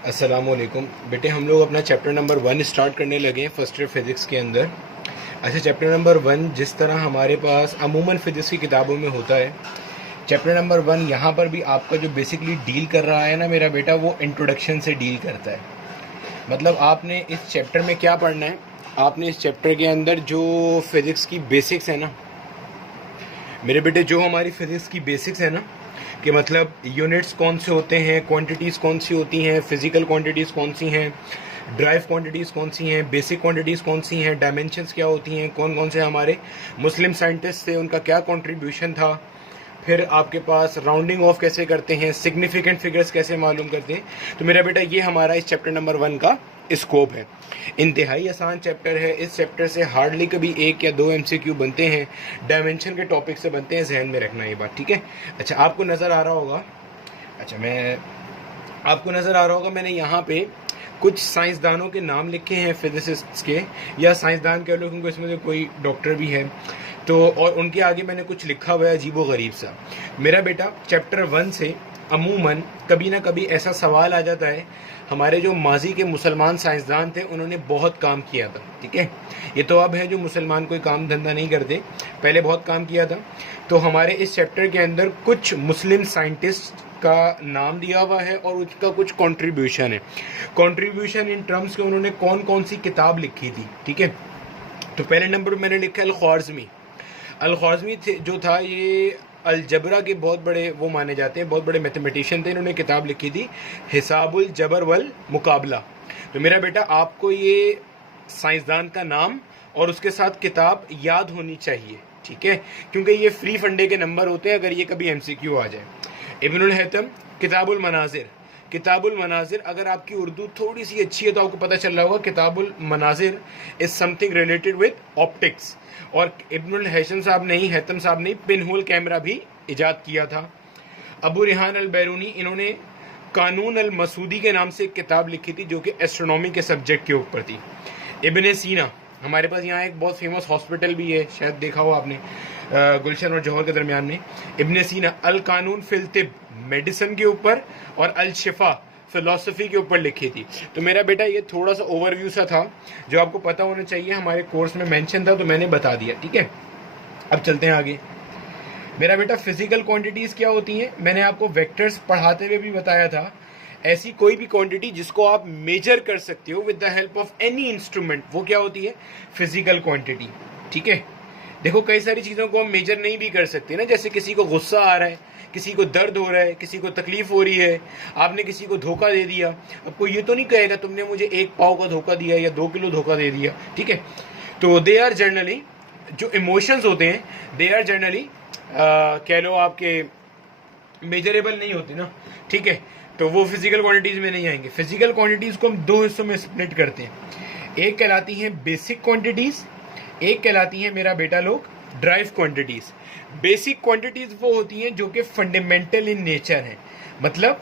अस्सलामुअलैकुम बेटे, हम लोग अपना चैप्टर नंबर 1 स्टार्ट करने लगे हैं फर्स्ट ईयर फिज़िक्स के अंदर। अच्छा, चैप्टर नंबर 1 जिस तरह हमारे पास अमूमन फ़िज़िक्स की किताबों में होता है, चैप्टर नंबर 1 यहाँ पर भी आपका जो बेसिकली डील कर रहा है ना मेरा बेटा, वो इंट्रोडक्शन से डील करता है। मतलब आपने इस चैप्टर में क्या पढ़ना है, आपने इस चैप्टर के अंदर जो फिज़िक्स की बेसिक्स है ना मेरे बेटे, जो हमारी फिज़िक्स की बेसिक्स है ना, कि मतलब यूनिट्स कौन से होते हैं, क्वांटिटीज़ कौन सी होती हैं, फिज़िकल क्वांटिटीज़ कौन सी हैं, ड्राइव क्वांटिटीज़ कौन सी हैं, बेसिक क्वांटिटीज़ कौन सी हैं, डायमेंशंस क्या होती हैं, कौन कौन से हमारे मुस्लिम साइंटिस्ट थे, उनका क्या कंट्रीब्यूशन था, फिर आपके पास राउंडिंग ऑफ कैसे करते हैं, सिग्निफिकेंट फिगर्स कैसे मालूम करते हैं। तो मेरा बेटा ये हमारा इस चैप्टर नंबर 1 का स्कोप है। इंतहाई आसान चैप्टर है। इस चैप्टर से हार्डली कभी 1 या 2 MCQ बनते हैं, डायमेंशन के टॉपिक से बनते हैं। जहन में रखना ये बात, ठीक है। अच्छा, आपको नज़र आ रहा होगा, आपको नज़र आ रहा होगा मैंने यहाँ पे कुछ साइंसदानों के नाम लिखे हैं, फिजिसिस्ट्स के, या साइंसदान कह लो क्योंकि इसमें से कोई डॉक्टर भी है तो, और उनके आगे मैंने कुछ लिखा हुआ है अजीबो गरीब सा। मेरा बेटा चैप्टर 1 से अमूमन कभी ना कभी ऐसा सवाल आ जाता है। हमारे जो माजी के मुसलमान साइंसदान थे उन्होंने बहुत काम किया था, ठीक है। ये तो अब है जो मुसलमान कोई काम धंधा नहीं करते, पहले बहुत काम किया था। तो हमारे इस चैप्टर के अंदर कुछ मुस्लिम साइंटिस्ट का नाम दिया हुआ है और उसका कुछ कंट्रीब्यूशन है। कंट्रीब्यूशन इन टर्म्स के उन्होंने कौन कौन सी किताब लिखी थी, ठीक है। तो पहले नंबर मैंने लिखा अल-ख्वारिज़मी। अल-ख्वारिज़मी जो था, ये अलजबरा के बहुत बड़े वो माने जाते हैं, बहुत बड़े मैथमेटिशियन थे। इन्होंने किताब लिखी थी हिसाबुल जबर वल मुकाबला। तो मेरा बेटा आपको ये साइंसदान का नाम और उसके साथ किताब याद होनी चाहिए, ठीक है, क्योंकि ये फ्री फंडे के नंबर होते हैं अगर ये कभी MCQ आ जाए। Ibnul Haitham किताबुल मनाजिर। किताबुल मनाजिर, अगर आपकी उर्दू थोड़ी सी अच्छी है तो आपको पता चल रहा होगा Kitab al Manazir is something related with optics. और इब्नुल हैशम साहब ने ही, हैतम साहब ने पिन होल कैमरा भी इजाद किया था। अबू रिहान अल बैरूनी, इन्होंने कानून अल मसूदी के नाम से एक किताब लिखी थी जो कि एस्ट्रोनॉमी के सब्जेक्ट के ऊपर थी। इब्ने सीना, हमारे पास यहाँ एक बहुत फेमस हॉस्पिटल भी है, शायद देखा हो आपने, गुलशन और जौहर के दरमियान में। इब्ने सीना अल कानून फिल तिब, मेडिसिन के ऊपर, और अल शिफा फिलोसफी के ऊपर लिखी थी। तो मेरा बेटा ये थोड़ा सा ओवरव्यू सा था जो आपको पता होना चाहिए, हमारे कोर्स में मेंशन था तो मैंने बता दिया, ठीक है। अब चलते हैं आगे। मेरा बेटा फिजिकल क्वांटिटीज क्या होती हैं, मैंने आपको वेक्टर्स पढ़ाते हुए भी बताया था। ऐसी कोई भी क्वांटिटी जिसको आप मेजर कर सकते हो with the help of any instrument, वो क्या होती है, फिजिकल क्वांटिटी, ठीक है। देखो, कई सारी चीज़ों को हम मेजर नहीं भी कर सकते ना, जैसे किसी को गुस्सा आ रहा है, किसी को दर्द हो रहा है, किसी को तकलीफ हो रही है, आपने किसी को धोखा दे दिया, अब कोई ये तो नहीं कहेगा तुमने मुझे 1 पाव का धोखा दिया या 2 किलो धोखा दे दिया, ठीक है। तो दे आर जनरली, जो इमोशंस होते हैं, दे आर जनरली कह लो आपके मेजरेबल नहीं होते ना, ठीक है। तो वो फिजिकल क्वांटिटीज में नहीं आएंगे। फिजिकल क्वांटिटीज को हम 2 हिस्सों में स्प्लिट करते हैं। एक कहलाती है बेसिक क्वांटिटीज, एक कहलाती है मेरा बेटा लोग ड्राइव क्वांटिटीज। बेसिक क्वांटिटीज वो होती हैं जो कि फंडामेंटल इन नेचर हैं, मतलब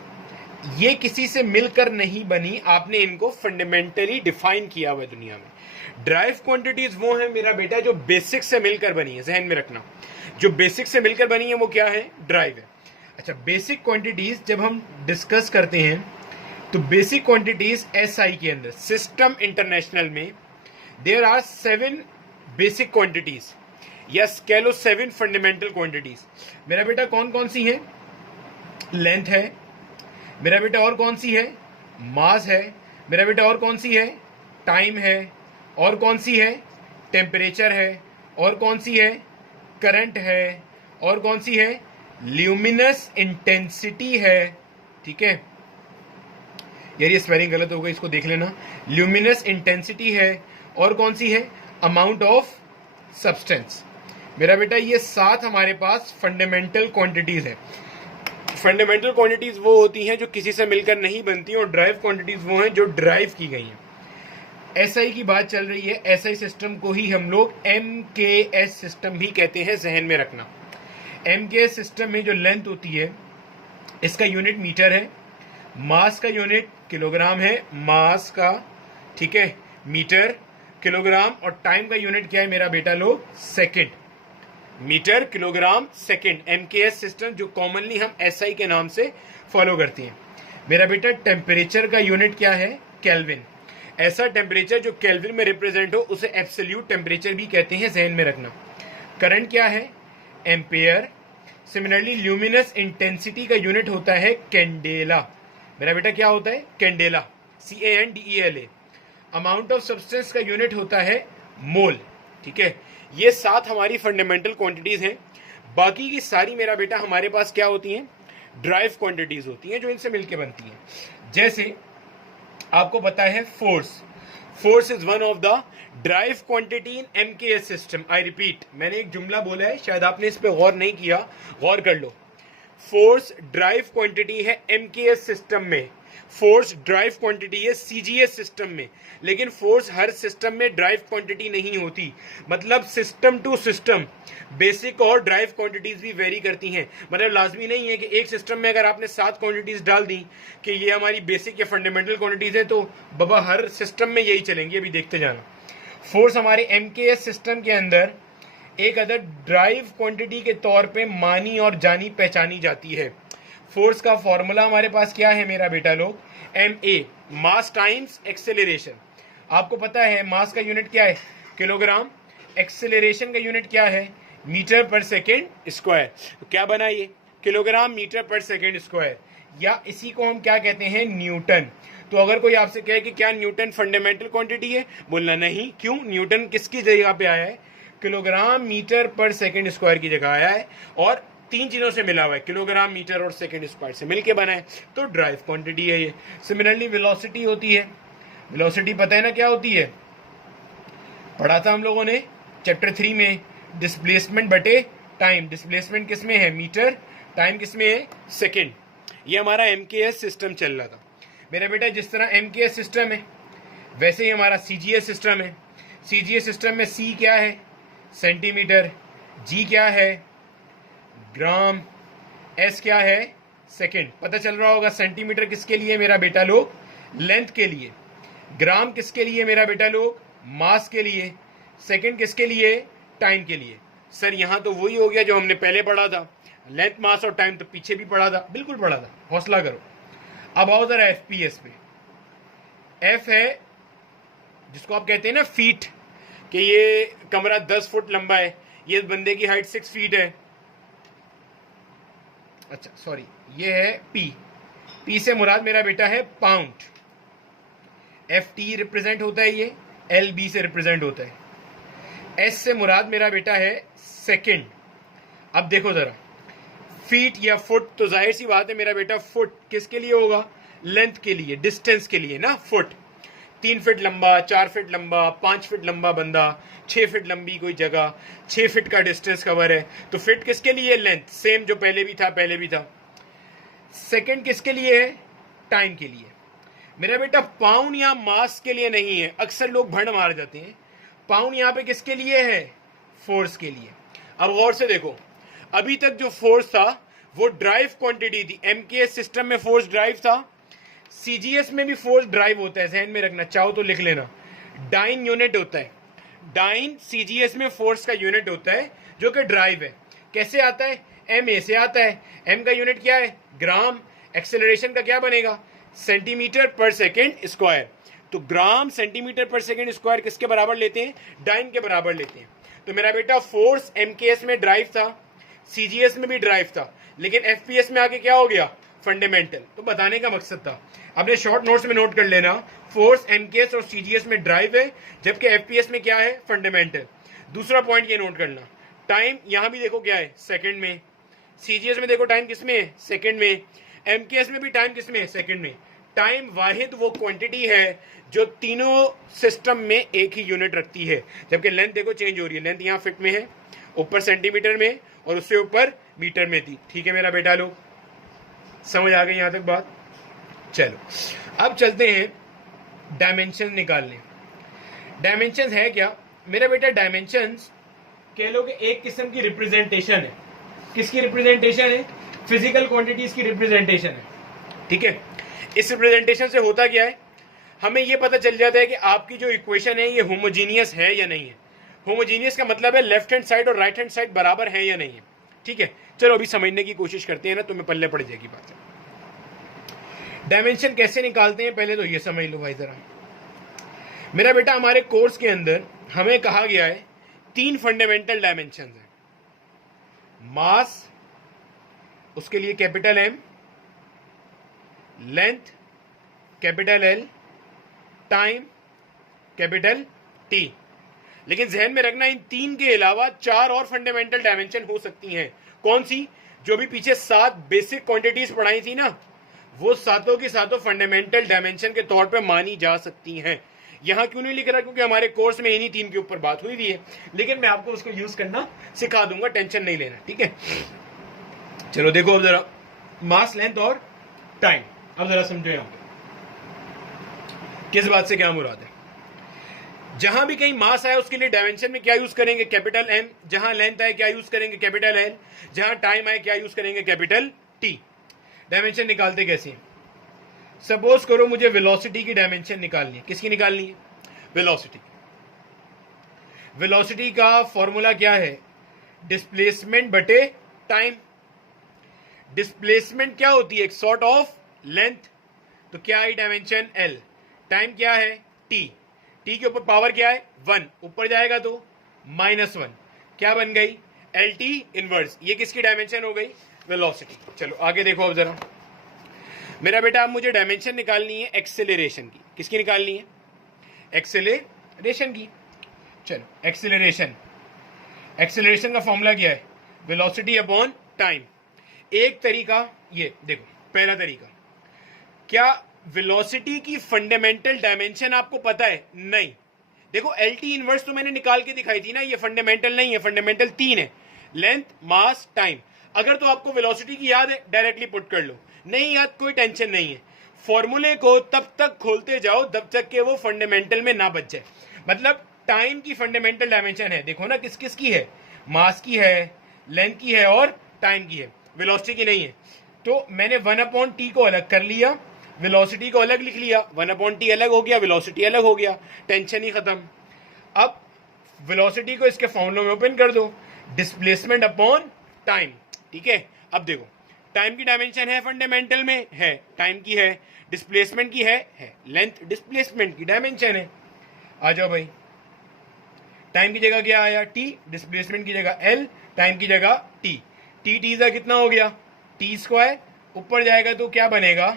ये किसी से मिलकर नहीं बनी, आपने इनको फंडामेंटली डिफाइन किया हुआ है दुनिया में। ड्राइव क्वांटिटीज वो है मेरा बेटा जो बेसिक से मिलकर बनी है, जहन में रखना, जो बेसिक से मिलकर बनी है वो क्या है, ड्राइव है। अच्छा, बेसिक क्वांटिटीज जब हम डिस्कस करते हैं तो बेसिक क्वांटिटीज SI के अंदर, सिस्टम इंटरनेशनल में, देयर आर 7 बेसिक क्वांटिटीज, या कह लो 7 फंडामेंटल क्वांटिटीज। मेरा बेटा कौन कौन सी है, लेंथ है मेरा बेटा, और कौन सी है, मास है मेरा बेटा, और कौन सी है, टाइम है, और कौन सी है, टेम्परेचर है, और कौन सी है, करंट है, और कौन सी है, ल्यूमिनस इंटेंसिटी है, ठीक है। यार ये स्पेलिंग गलत हो गई, इसको देख लेना। ल्यूमिनस इंटेंसिटी है, और कौन सी है, अमाउंट ऑफ सब्सटेंस। मेरा बेटा ये 7 हमारे पास फंडामेंटल क्वांटिटीज है। फंडामेंटल क्वांटिटीज वो होती हैं जो किसी से मिलकर नहीं बनती, और ड्राइव क्वांटिटीज वो हैं जो ड्राइव की गई हैं। SI की बात चल रही है, SI सिस्टम को ही हम लोग MKS सिस्टम भी कहते हैं, जहन में रखना। MKS सिस्टम में जो लेंथ होती है, इसका यूनिट मीटर है, मास का यूनिट किलोग्राम है, मास का, ठीक है, मीटर, किलोग्राम, और टाइम का यूनिट क्या है मेरा बेटा लोग, second. Metre, kilogram, second, MKS system जो कॉमनली हम SI के नाम से फॉलो करते हैं। मेरा बेटा टेम्परेचर का यूनिट क्या है? केल्विन। ऐसा टेम्परेचर जो केल्विन में रिप्रेजेंट हो उसे एब्सोल्यूट टेम्परेचर भी कहते हैं, जहन में रखना। करंट क्या है? एम्पेयर। सिमिलरली ल्यूमिनस इंटेंसिटी का यूनिट होता है कैंडेला। मेरा बेटा क्या होता है? Candela, CANDELA। Amount of substance का यूनिट होता है मोल। ठीक है, ये 7 हमारी फंडामेंटल क्वांटिटीज हैं। बाकी की सारी मेरा बेटा हमारे पास क्या होती हैं? ड्राइव क्वांटिटीज होती हैं जो इनसे मिलके बनती हैं। जैसे आपको पता है force, force is one of the drive quantity in MKS system. I repeat, मैंने एक जुमला बोला है, शायद आपने इस पे गौर नहीं किया, गौर कर लो। फोर्स ड्राइव क्वांटिटी है MKS सिस्टम में, फोर्स ड्राइव क्वांटिटी है CGS सिस्टम में, लेकिन फोर्स हर सिस्टम में ड्राइव क्वांटिटी नहीं होती। मतलब सिस्टम टू सिस्टम बेसिक और ड्राइव क्वांटिटीज भी वेरी करती हैं। मतलब लाजमी नहीं है कि एक सिस्टम में अगर आपने 7 क्वांटिटीज डाल दी कि ये हमारी बेसिक या फंडामेंटल क्वांटिटीज है तो बाबा हर सिस्टम में यही चलेंगी। अभी देखते जाना। फोर्स हमारे MKS सिस्टम के अंदर एक अदर ड्राइव क्वांटिटी के तौर पे मानी और जानी पहचानी जाती है। फोर्स का फॉर्मूला हमारे पास क्या है मेरा बेटा लोग? MA, मास टाइम्स एक्सेलरेशन। आपको पता है मास का यूनिट क्या है? किलोग्राम। एक्सेलरेशन का यूनिट क्या है? मीटर पर सेकेंड स्क्वायर। तो क्या बना ये? किलोग्राम मीटर पर सेकेंड स्क्वायर, या इसी को हम क्या कहते हैं? न्यूटन। तो अगर कोई आपसे कहे कि क्या न्यूटन फंडामेंटल क्वांटिटी है, बोलना नहीं। क्यों? न्यूटन किसकी जगह पे आया है? किलोग्राम मीटर पर सेकेंड स्क्वायर की जगह आया है और 3 चीजों से मिला हुआ है, किलोग्राम मीटर और सेकेंड स्क्वायर से मिलके बना है, तो ड्राइव क्वांटिटी है ये। सिमिलरली वेलोसिटी होती है। वेलोसिटी पता है ना क्या होती है? पढ़ा था हम लोगों ने चैप्टर 3 में, डिस्प्लेसमेंट बटे टाइम। डिस्प्लेसमेंट किस में है? मीटर। टाइम किस में है? सेकेंड। ये हमारा MKS सिस्टम चल रहा था मेरा बेटा। जिस तरह MKS सिस्टम है वैसे ही हमारा CGS सिस्टम है। CGS सिस्टम में C क्या है? सेंटीमीटर। G क्या है? ग्राम। S क्या है? सेकेंड। पता चल रहा होगा सेंटीमीटर किसके लिए मेरा बेटा लोग? लेंथ के लिए। ग्राम किसके लिए मेरा बेटा लोग? मास के लिए। सेकेंड किसके लिए? टाइम के लिए। सर यहां तो वही हो गया जो हमने पहले पढ़ा था, लेंथ मास और टाइम तो पीछे भी पढ़ा था। बिल्कुल पढ़ा था, हौसला करो। अब आओ जरा FPS पे। F है जिसको आप कहते हैं ना फीट, कि ये कमरा 10 फुट लंबा है, ये बंदे की हाइट 6 फीट है। अच्छा सॉरी, ये है P से मुराद मेरा बेटा है पाउंड। FT रिप्रेजेंट होता है, ये LB से रिप्रेजेंट होता है। S से मुराद मेरा बेटा है सेकेंड। अब देखो जरा, फीट या फुट, तो जाहिर सी बात है मेरा बेटा फुट किसके लिए होगा? लेंथ के लिए, डिस्टेंस के लिए ना। फुट 3 फीट लंबा, 4 फीट लंबा, 5 फीट लंबा बंदा, 6 फीट लंबी कोई जगह, 6 फीट का डिस्टेंस कवर है, तो फीट किसके लिए? लेंथ, सेम जो पहले भी था। सेकंड किसके लिए है? टाइम के लिए। मेरा बेटा पाउंड या मास के लिए नहीं है, अक्सर लोग भंड मार जाते हैं। पाउंड यहाँ पे किसके लिए है? फोर्स के लिए। अब गौर से देखो, अभी तक जो फोर्स था वो ड्राइव क्वांटिटी थी। MKS सिस्टम में फोर्स ड्राइव था, CGS में भी फोर्स ड्राइव होता है, जहन में रखना, चाहो तो लिख लेना। डाइन यूनिट होता है, डाइन CGS में फोर्स का यूनिट होता है जो कि ड्राइव है। कैसे आता है? MA से आता है। M का यूनिट क्या है? ग्राम। एक्सेलरेशन का क्या बनेगा? सेंटीमीटर पर सेकेंड स्क्वायर। तो ग्राम सेंटीमीटर पर सेकेंड स्क्वायर किसके बराबर लेते हैं? डाइन के बराबर लेते हैं। तो मेरा बेटा फोर्स MKS में ड्राइव था, CGS में भी ड्राइव था, लेकिन FPS में आके क्या हो गया? फंडामेंटल। तो बताने का मकसद था, अपने शॉर्ट नोट्स में नोट कर लेना, फोर्स MKS और CGS में ड्राइव है, जबकि FPS में क्या है? फंडामेंटल। दूसरा पॉइंट ये नोट करना, टाइम यहां भी देखो क्या है? सेकंड में। CGS में देखो टाइम किसमें है? सेकंड में। MKS में भी टाइम किसमें है? सेकंड में। टाइम वाहिद वो क्वांटिटी है जो तीनों सिस्टम में एक ही यूनिट रखती है, जबकि लेंथ देखो चेंज हो रही है। लेंथ यहाँ फीट में है, ऊपर सेंटीमीटर में, और उससे ऊपर मीटर में थी। ठीक है मेरा बेटा लोग, समझ आ गई यहां तक बात? चलो अब चलते हैं डायमेंशन निकालने। डायमेंशन है क्या मेरा बेटा? डायमेंशन कह लो कि एक किस्म की रिप्रेजेंटेशन है। किसकी रिप्रेजेंटेशन है? फिजिकल क्वांटिटीज की रिप्रेजेंटेशन है। ठीक है, इस रिप्रेजेंटेशन से होता क्या है? हमें यह पता चल जाता है कि आपकी जो इक्वेशन है ये होमोजीनियस है या नहीं है। होमोजीनियस का मतलब है लेफ्ट हैंड साइड और राइट हैंड साइड बराबर है या नहीं है। ठीक है, चलो अभी समझने की कोशिश करते हैं ना, तुम्हें पल्ले पड़ जाएगी बात। डायमेंशन कैसे निकालते हैं पहले तो ये समझ लो भाई जरा। मेरा बेटा हमारे कोर्स के अंदर हमें कहा गया है 3 फंडामेंटल डायमेंशन हैं। मास, उसके लिए capital M, length capital L, time capital T. लेकिन जहन में रखना इन 3 के अलावा 4 और फंडामेंटल डायमेंशन हो सकती हैं। कौन सी? जो भी पीछे 7 बेसिक क्वांटिटीज पढ़ाई थी ना, वो सातों की सातों फंडामेंटल डायमेंशन के तौर पे मानी जा सकती हैं। यहां क्यों नहीं लिख रहा? क्योंकि हमारे कोर्स में इन्हीं 3 के ऊपर बात हुई हुई है, लेकिन मैं आपको उसको यूज करना सिखा दूंगा, टेंशन नहीं लेना, ठीक है। चलो देखो अब जरा, मास, लेंथ और टाइम। अब जरा समझो यहां पे किस बात से क्या मुराद है। जहां भी कहीं मास आया उसके लिए डायमेंशन में क्या यूज करेंगे? Capital M. जहां लेंथ आए क्या यूज करेंगे? Capital L. जहां टाइम आए क्या यूज करेंगे? Capital T. डायमेंशन निकालते कैसे हैं? सपोज करो मुझे वेलोसिटी की डायमेंशन निकालनी है। किसकी निकालनी है? वेलोसिटी। वेलोसिटी का फॉर्मूला क्या है? डिस्प्लेसमेंट बटे टाइम। डिस्प्लेसमेंट क्या होती है? एक सॉर्ट ऑफ लेंथ। तो क्या है डायमेंशन? एल। टाइम क्या है? टी। टी के ऊपर पावर क्या है? 1। ऊपर जाएगा तो -1। क्या बन गई? L T inverse. ये किसकी डायमेंशन हो गई? वेलोसिटी। चलो आगे देखो अब जरा। मेरा बेटा अब मुझे डायमेंशन निकालनी है एक्सेलरेशन की। किसकी निकालनी है? एक्सेलरेशन की। चलो एक्सेलरेशन। एक्सेलरेशन का फॉर्मूला क्या है? Velocity upon time. एक तरीका ये देखो, पहला तरीका, क्या वेलोसिटी की फंडामेंटल डायमेंशन आपको पता है? नहीं। देखो एल टी इनवर्स तो मैंने निकाल के दिखाई थी ना, ये फंडामेंटल नहीं है, फंडामेंटल 3 है, लेंथ, मास, टाइम। अगर तो आपको वेलोसिटी की याद है डायरेक्टली पुट कर लो, नहीं याद कोई टेंशन नहीं है। फॉर्मूले को तब तक खोलते जाओ जब तक कि वो फंडामेंटल में ना बच जाए। मतलब टाइम की फंडामेंटल डायमेंशन है, देखो ना किस किस की है? मास की है, लेंथ की है और टाइम की है, वेलोसिटी की नहीं है। तो मैंने 1/t को अलग कर लिया, वेलोसिटी को अलग लिख लिया। 1/t अलग हो गया, वेलोसिटी अलग हो गया, टेंशन ही खत्म। अब वेलोसिटी को इसके फॉर्मूले में ओपन कर दो, डिस्प्लेसमेंट अपॉन टाइम, ठीक है। अब देखो टाइम की डायमेंशन है, फंडामेंटल में है, टाइम की है, डिस्प्लेसमेंट की है, लेंथ डिस्प्लेसमेंट की डायमेंशन है। आ जाओ भाई, टाइम की जगह क्या आया? टी, डिस्प्लेसमेंट की जगह एल, टाइम की जगह टी। टी टी सा कितना हो गया? T square. ऊपर जाएगा तो क्या बनेगा?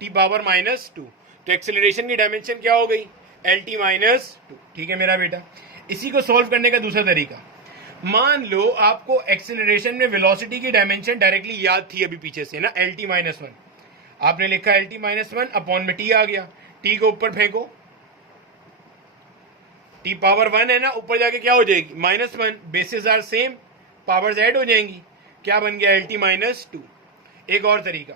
T power -2। तो एक्सेलरेशन की डायमेंशन क्या हो गई? L T -2। ठीक है मेरा बेटा। इसी को सॉल्व करने का दूसरा तरीका, मान लो आपको एक्सेलरेशन में वेलोसिटी की डायमेंशन डायरेक्टली याद थी अभी पीछे से ना, एल टी -1। आपने लिखा एल टी -1 अपॉन में टी आ गया, टी को ऊपर फेंको, टी पावर 1 है ना, ऊपर जाके क्या हो जाएगी? -1। Basis are same, powers add हो जाएंगी, क्या बन गया? L T -2। एक और तरीका,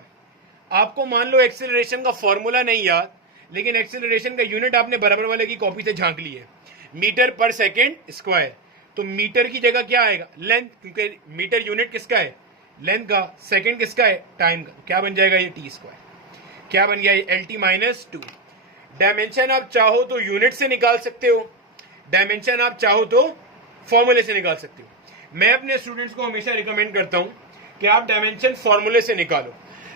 आपको मान लो एक्सेलरेशन का फॉर्मूला नहीं याद, लेकिन एक्सेलरेशन का यूनिट आपने बराबर वाले की कॉपी से झांक ली है, मीटर पर सेकेंड स्क्वायर। तो मीटर की जगह क्या आएगा? लेंथ, क्योंकि मीटर यूनिट किसका है? लेंथ का। सेकेंड किसका है? टाइम का। क्या बन जाएगा? ये टी स्क्वायर। क्या बन गया? ये एल टी -2। डायमेंशन आप चाहो तो यूनिट से निकाल सकते हो, डायमेंशन आप चाहो तो फॉर्मूले से निकाल सकते हो। मैं अपने स्टूडेंट्स को हमेशा रिकमेंड करता हूं कि आप डायमेंशन फॉर्मूले से निकालो।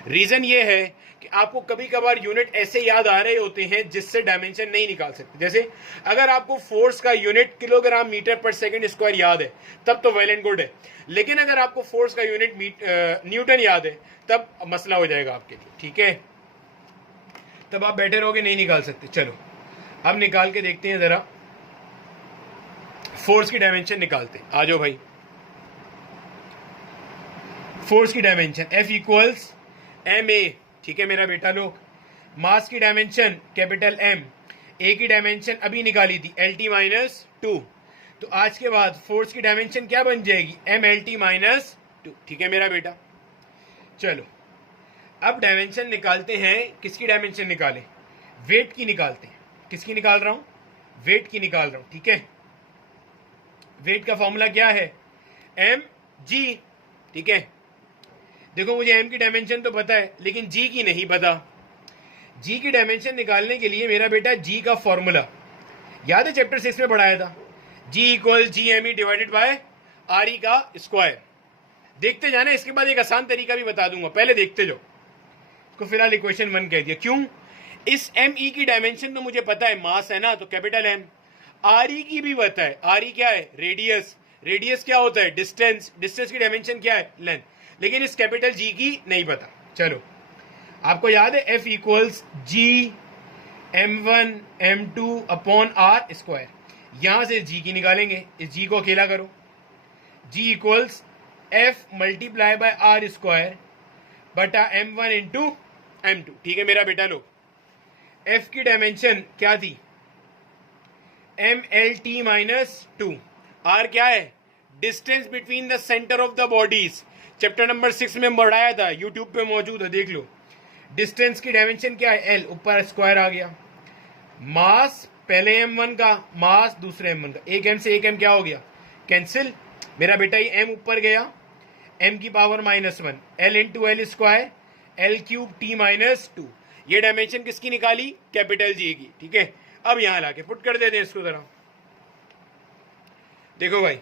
रीजन ये है कि आपको कभी कभार यूनिट ऐसे याद आ रहे होते हैं जिससे डायमेंशन नहीं निकाल सकते। जैसे अगर आपको फोर्स का यूनिट किलोग्राम मीटर पर सेकंड स्क्वायर याद है तब तो वेल एंड गुड है, लेकिन अगर आपको फोर्स का यूनिट न्यूटन याद है तब मसला हो जाएगा आपके लिए, ठीक है। तब आप बैठे रहोगे, नहीं निकाल सकते। चलो अब निकाल के देखते हैं जरा, फोर्स की डायमेंशन निकालते हैं। आ जाओ भाई, फोर्स की डायमेंशन F इक्वल्स ma, ठीक है मेरा बेटा लोग। मास की डायमेंशन कैपिटल M, ए की डायमेंशन अभी निकाली थी LT -2। तो आज के बाद फोर्स की डायमेंशन क्या बन जाएगी? MLT -2, ठीक है मेरा बेटा। चलो अब डायमेंशन निकालते हैं। किसकी डायमेंशन निकालें? वेट की निकालते हैं। किसकी निकाल रहा हूं? वेट की निकाल रहा हूं, ठीक है। वेट का फॉर्मूला क्या है? mg, ठीक है। देखो मुझे m की डायमेंशन तो पता है लेकिन g की नहीं पता। g की डायमेंशन निकालने के लिए मेरा बेटा g का फॉर्मूला याद है, चैप्टर 6 में पढ़ाया था, g equal GME divided by RE का स्क्वायर। देखते जाना, इसके बाद एक आसान तरीका भी बता दूंगा, पहले देखते जाओ। इसको फिलहाल इक्वेशन 1 कह दिया। क्यों? इस एम ई की डायमेंशन तो मुझे पता है, मास है ना, तो कैपिटल एम। आर ई की भी पता है, आर ई क्या है? रेडियस। रेडियस क्या होता है? डिस्टेंस। डिस्टेंस की डायमेंशन क्या है? लेंथ। लेकिन इस कैपिटल जी की नहीं पता। चलो, आपको याद है F equals G m1 m2 upon R square. यहां से जी की निकालेंगे, इस जी को अकेला करो। G equals F multiply by R square बटा m1 इंटू m2। ठीक है मेरा बेटा लोग, एफ की डायमेंशन क्या थी? mlt minus 2। आर क्या है? Distance between the centre of the bodies. Chapter number 6 में बढ़ाया था, यूट्यूब पे मौजूद है, देख लो। डिस्टेंस की डायमेंशन क्या है? एल, ऊपर स्क्वायर आ गया। मास पहले m1 का, मास दूसरे m1 का। एक m से एक m क्या हो गया? कैंसिल। मेरा बेटा ये m ऊपर गया, m की power -1, l into L square, L cube T minus 2। ये डायमेंशन किसकी निकाली? कैपिटल जी की। ठीक है, अब यहां लाके पुट कर देते हैं इसको जरा। देखो भाई,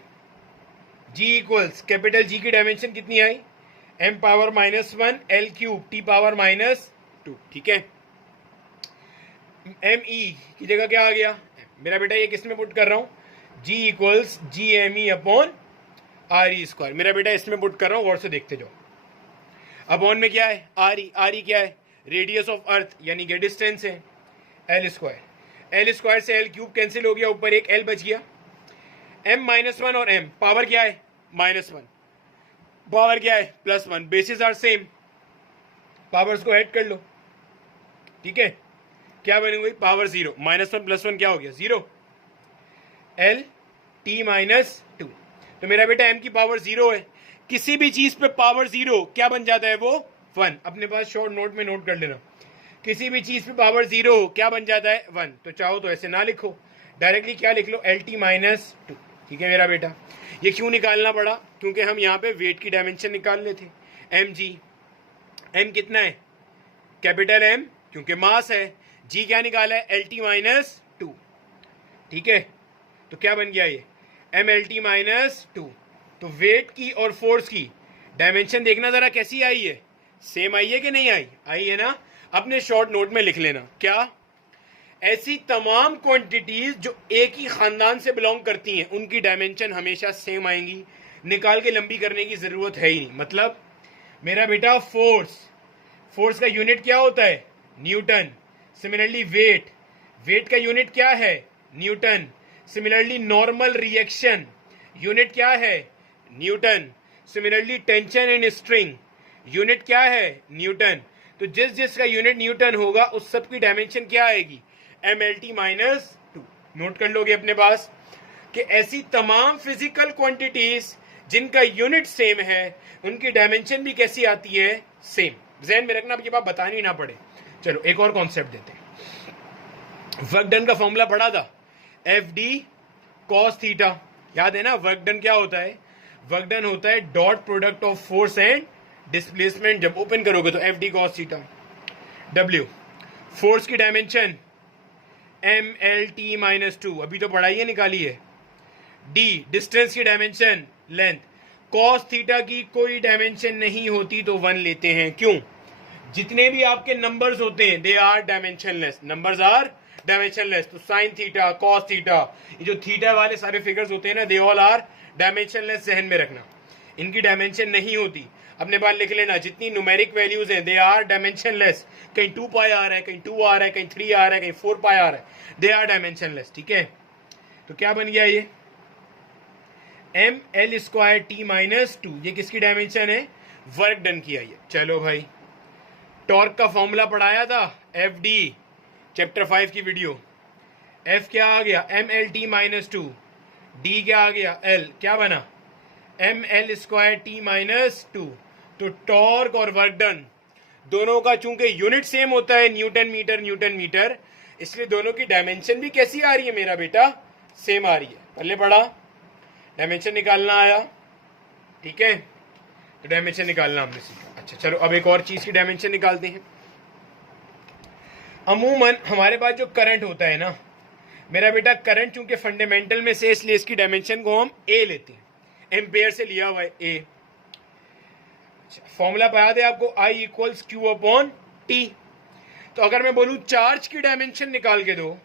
g इक्वल्स कैपिटल जी की डायमेंशन कितनी आई? m power -1, L cube T power -2। ठीक है, एम ई की जगह क्या आ गया? मेरा बेटा ये किस में पुट कर रहा हूं? g equals G M E upon R E square. मेरा बेटा इसमें पुट कर रहा हूं, और से देखते जाओ। अपॉन में क्या है? R E. आर ई क्या है? रेडियस ऑफ अर्थ, यानी कि डिस्टेंस है। एल स्क्वायर, एल स्क्वायर से एल क्यूब कैंसिल हो गया, ऊपर एक एल बच गया। m -1 और m, पावर क्या है? -1, पावर क्या है? +1। बेसिस आर सेम, पावर्स को ऐड कर लो। ठीक है, क्या बनेगी? पावर 0। -1 + 1 क्या हो गया? 0। L T -2। तो मेरा बेटा m की पावर 0 है। किसी भी चीज पे पावर 0 क्या बन जाता है? वो 1। अपने पास शॉर्ट नोट में नोट कर लेना, किसी भी चीज पे पावर 0 क्या बन जाता है? 1। तो चाहो तो ऐसे ना लिखो, डायरेक्टली क्या लिख लो? L T -2। ठीक है मेरा बेटा, ये क्यों निकालना पड़ा? क्योंकि हम यहाँ पे वेट की डायमेंशन निकाल रहे थे। एम जी, एम कितना है? कैपिटल एम, क्योंकि मास है। जी क्या निकाला है? L T -2। ठीक है, तो क्या बन गया ये? M L T -2। तो वेट की और फोर्स की डायमेंशन देखना जरा कैसी आई है? सेम आई है कि नहीं आई? आई है ना? अपने शॉर्ट नोट में लिख लेना। क्या? ऐसी तमाम क्वांटिटीज जो एक ही खानदान से बिलोंग करती हैं, उनकी डायमेंशन हमेशा सेम आएंगी। निकाल के लंबी करने की जरूरत है ही नहीं। मतलब मेरा बेटा फोर्स, फोर्स का यूनिट क्या होता है? न्यूटन। सिमिलरली वेट, वेट का यूनिट क्या है? Newton. Similarly normal reaction, unit क्या है? Newton. Similarly tension in string, unit क्या है? न्यूटन। तो जिस जिसका यूनिट न्यूटन होगा उस सब की डायमेंशन क्या आएगी? mlt -2। नोट कर लोगे अपने पास कि ऐसी तमाम फिजिकल क्वांटिटीज जिनका यूनिट सेम है, उनकी डायमेंशन भी कैसी आती है? सेम। ज़हन में रखना, आपके पास बतानी ना पड़े। चलो एक और कॉन्सेप्ट देते हैं। वर्क डन का फॉर्मूला पढ़ा था, एफ डी कॉस थीटा। याद है ना? वर्क डन क्या होता है? वर्क डन होता है dot product of force and displacement. जब ओपन करोगे तो F D cos theta. W force की डायमेंशन एम एल टी -2, अभी तो पढ़ाई है, निकाली है। डी डिस्टेंस की डायमेंशन लेंथ। कॉस थीटा की कोई डायमेंशन नहीं होती तो 1 लेते हैं। क्यों? जितने भी आपके नंबर्स होते हैं they are dimensionless. Numbers are dimensionless. तो साइन थीटा, कॉस थीटा, ये जो थीटा वाले सारे फिगर्स होते हैं ना, दे ऑल आर डायमेंशनलेस। जहन में रखना, इनकी डायमेंशन नहीं होती। अपने बार लिख लेना, जितनी न्यूमेरिक वैल्यूज हैं दे आर डायमेंशनलेस। कहीं 2 पाई आ रहा है, कहीं 2 आ रहा है, कहीं 3 आ रहा है, कहीं 4 पाई आ रहा है, दे आर डायमेंशनलेस। ठीक है, तो क्या बन गया ये? M L square T -2। ये किसकी डायमेंशन है? वर्क डन की आई है। चलो भाई, टॉर्क का फॉर्मूला पढ़ाया था, एफ डी, चैप्टर 5 की वीडियो। एफ क्या आ गया? M L T -2। डी क्या आ गया? एल। क्या बना? M L square T -2। तो टॉर्क और वर्क डन दोनों का चूंकि यूनिट सेम होता है, न्यूटन मीटर, इसलिए दोनों की डायमेंशन भी कैसी आ रही है मेरा बेटा? सेम आ रही है। पहले पढ़ा, डायमेंशन निकालना आया। ठीक है, तो डायमेंशन निकालना हमने सीखा। अच्छा चलो, अब एक और चीज की डायमेंशन निकालते हैं। अमूमन हमारे पास जो करंट होता है ना मेरा बेटा, करंट चूंकि फंडामेंटल में से, इसलिए इसकी डायमेंशन को हम ए लेते हैं। एम्पेयर से लिया हुआ है ए। फॉर्मूला पता है आपको, I equals Q upon T. तो अगर मैं बोलूं चार्ज की डायमेंशन निकाल के दो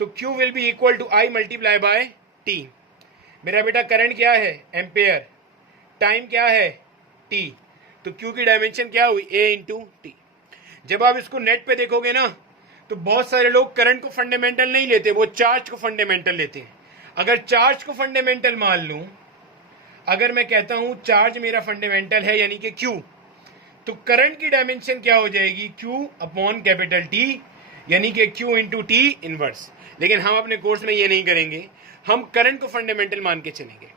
तो Q will be equal to I multiply by T. मेरा बेटा करंट क्या है? एम्पेयर। टाइम क्या है? T। तो Q की डायमेंशन क्या हुई? A into T. जब आप इसको नेट पे देखोगे ना तो बहुत सारे लोग करंट को फंडामेंटल नहीं लेते, वो चार्ज को फंडामेंटल लेते हैं। अगर चार्ज को फंडामेंटल मान लूं, अगर मैं कहता हूं चार्ज मेरा फंडामेंटल है यानी कि Q, तो करंट की डायमेंशन क्या हो जाएगी? Q अपॉन कैपिटल T यानी कि Q इंटू टी इनवर्स। लेकिन हम अपने कोर्स में ये नहीं करेंगे, हम करंट को फंडामेंटल मान के चलेंगे।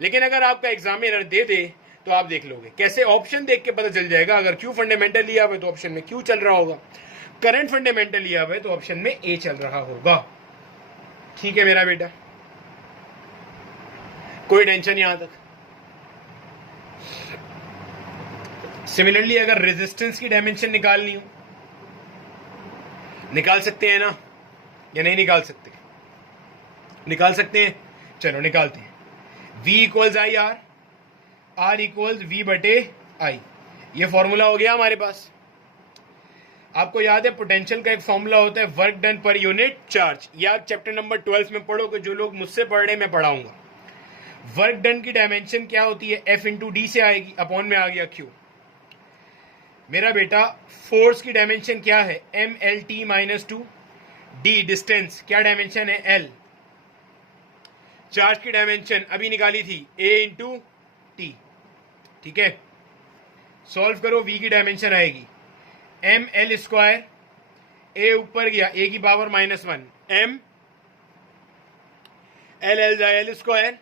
लेकिन अगर आपका एग्जामिनर दे दे तो आप देख लोगे कैसे, ऑप्शन देख के पता चल जाएगा। अगर Q फंडामेंटल लिया हुआ है तो ऑप्शन में Q चल रहा होगा, करंट फंडामेंटल लिया हुआ है तो ऑप्शन में A चल रहा होगा। ठीक है मेरा बेटा, कोई टेंशन यहां तक? सिमिलरली अगर रेजिस्टेंस की डायमेंशन निकालनी हो, निकाल सकते हैं ना या नहीं निकाल सकते? निकाल सकते हैं, चलो निकालते हैं। V equals I R, R equals V बटे आई। ये फॉर्मूला हो गया हमारे पास। आपको याद है पोटेंशियल का एक फॉर्मूला होता है work done per unit charge. ये आप चैप्टर नंबर 12 में पढ़ोगे, जो लोग मुझसे पढ़ रहे हैं मैं पढ़ाऊंगा। वर्क डन की डायमेंशन क्या होती है? F इंटू डी से आएगी, अपॉन में आ गया Q। मेरा बेटा फोर्स की डायमेंशन क्या है? MLT minus 2। D डिस्टेंस क्या डायमेंशन है? L। चार्ज की डायमेंशन अभी निकाली थी A इंटू टी। ठीक है, सॉल्व करो, V की डायमेंशन आएगी ML स्क्वायर, A ऊपर गया A की पावर -1, M L स्क्वायर,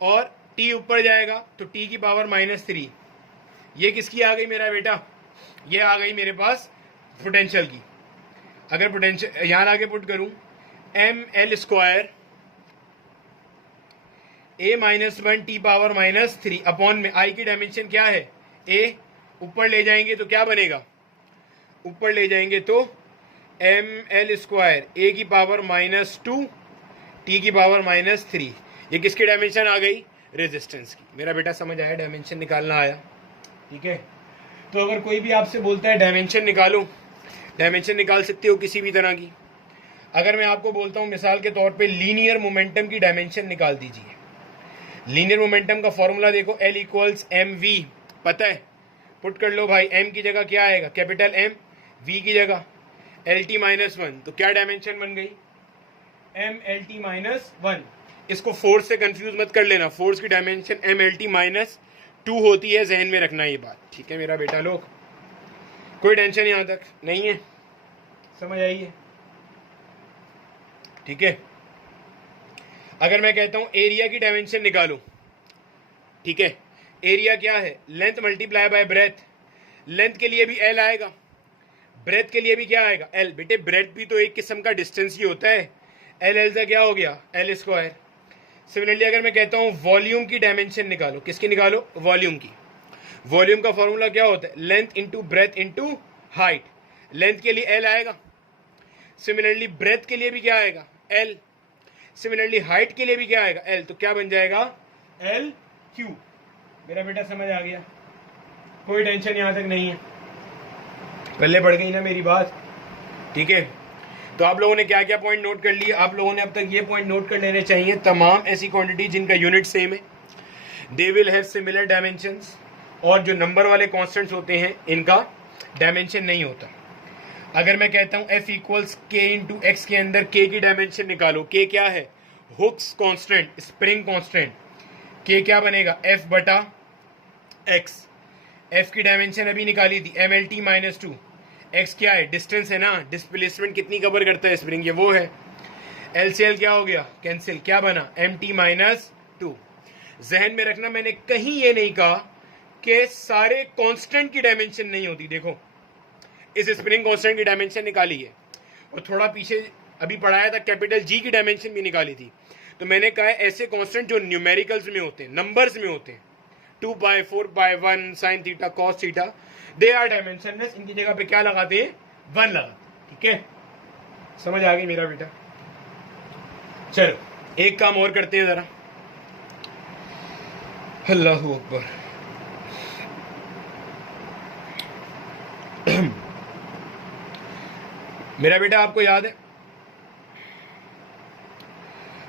और T ऊपर जाएगा तो T की पावर -3। ये किसकी आ गई मेरा बेटा? ये आ गई मेरे पास पोटेंशियल की। अगर पोटेंशियल यहां आगे पुट करूं, ML square A -1 T power -3 upon में I की डायमेंशन क्या है? A। ऊपर ले जाएंगे तो क्या बनेगा? ऊपर ले जाएंगे तो ML स्क्वायर A की पावर -2 T की पावर -3। ये किसकी डायमेंशन आ गई? रेजिस्टेंस की। मेरा बेटा समझ आया? डायमेंशन निकालना आया? ठीक है, तो अगर कोई भी आपसे बोलता है डायमेंशन निकालो, डायमेंशन निकाल सकते हो किसी भी तरह की। अगर मैं आपको बोलता हूं मिसाल के तौर पे लीनियर मोमेंटम की डायमेंशन निकाल दीजिए। लीनियर मोमेंटम का फॉर्मूला देखो, L इक्वल्स mv, पता है? पुट कर लो भाई, m की जगह क्या आएगा? कैपिटल M, v की जगह LT -1, तो क्या डायमेंशन बन गई? MLT -1। इसको फोर्स से कंफ्यूज मत कर लेना, फोर्स की डायमेंशन MLT -2 होती है, जहन में रखना ये बात। ठीक है मेरा बेटा लोग, कोई टेंशन यहां तक नहीं है? समझ आई है? ठीक है, अगर मैं कहता हूं एरिया की डायमेंशन निकालो, ठीक है, एरिया क्या है? Length multiply by breath. Length के लिए भी L आएगा, ब्रेथ के लिए भी क्या आएगा? L। बेटे ब्रेथ भी तो एक किस्म का डिस्टेंस ही होता है। L से क्या हो गया? L square. सिमिलरली अगर मैं कहता हूं वॉल्यूम की डायमेंशन निकालो, किसकी निकालो? वॉल्यूम की। वॉल्यूम का फॉर्मूला क्या होता है? Length into breadth into height. Length के लिए L आएगा, सिमिलरली ब्रेथ के लिए भी क्या आएगा? L। सिमिलरली हाइट के लिए भी क्या आएगा? L। तो क्या बन जाएगा? LQ। मेरा बेटा समझ आ गया? कोई टेंशन यहां तक नहीं है? पहले बढ़ गई ना मेरी बात? ठीक है, तो आप लोगों ने क्या क्या पॉइंट नोट कर लिए? आप लोगों ने अब तक ये पॉइंट नोट कर लेने चाहिए, तमाम ऐसी क्वांटिटी जिनका यूनिट सेम है, they will have similar dimensions, और जो नंबर वाले कांस्टेंट्स होते हैं इनका डायमेंशन नहीं होता। अगर मैं कहता हूं F equals K into x के अंदर K की डायमेंशन निकालो, K क्या है? Hooke's constant, spring constant. K क्या बनेगा? F बटा x। F की डायमेंशन अभी निकाली थी MLT -2। x क्या है? डिस्टेंस है ना, डिस्प्लेसमेंट कितनी कवर करता है स्प्रिंग, ये वो है। L से L क्या हो गया? कैंसिल, क्या बना? MT -2। जहन में रखना, मैंने कहीं ये नहीं कहा कि सारे कांस्टेंट की डायमेंशन नहीं होती। देखो इस स्प्रिंग कांस्टेंट की डायमेंशन निकाली है, और थोड़ा पीछे अभी पढ़ाया था कैपिटल G की डायमेंशन भी निकाली थी। तो मैंने कहा ऐसे कांस्टेंट जो न्यूमेरिकल्स में होते हैं, नंबर्स में होते हैं, 2 pi 4 pi 1 sine theta cos theta, they are dimensionless. इनकी जगह पे क्या लगाते हैं? 1 लगाते। ठीक है, समझ आ गई मेरा बेटा? चलो एक काम और करते हैं जरा। अल्लाहू अकबर। मेरा बेटा आपको याद है